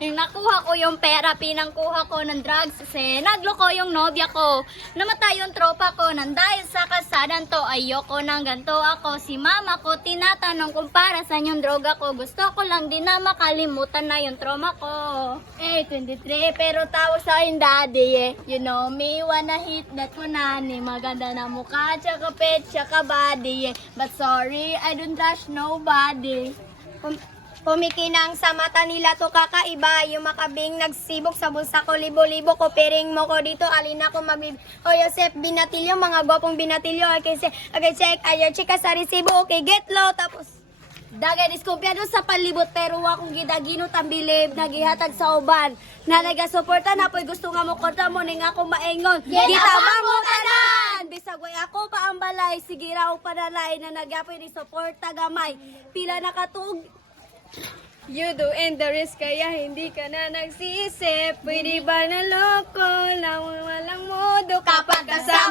Yung nakuha ko yung pera, pinangkuha ko ng drugs kasi nagloko yung nobya ko. Namatay yung tropa ko nang dahil sa kasadan to. Ayoko nang ganto ako. Si mama ko tinatanong kung para saan yung droga ko. Gusto ko lang din na makalimutan na yung trauma ko. 23 pero tawag sa akin daddy eh. You know me, wanna hit that punani. Maganda na mukha, tsaka pet, tsaka body eh. But sorry, I don't trust nobody. Pumikinang sa mata nila to kakaiba. Yung makabing nagsibok sa bulsa ko, libo-libo ko, piring mo ko dito, alin ako magbib. O Joseph, binatilyo, mga gwapong binatilyo. Okay, check, ayaw chika sa resibo, okay, get low. Tapos, Dagay diskumpiyado sa palibot pero akong gidaginot ang bilib nagihatag sa uban na nagasuporta na po'y gusto nga mo korta mo ning ako maingon gitabang mo tanan bisag way ako pa ang balay sige raw panalay na nagyapoy ni suporta gamay pila nakatug. You do and the risk kaya hindi ka na nagsisip. Pwede ba na loko lang walang modo kapag kasama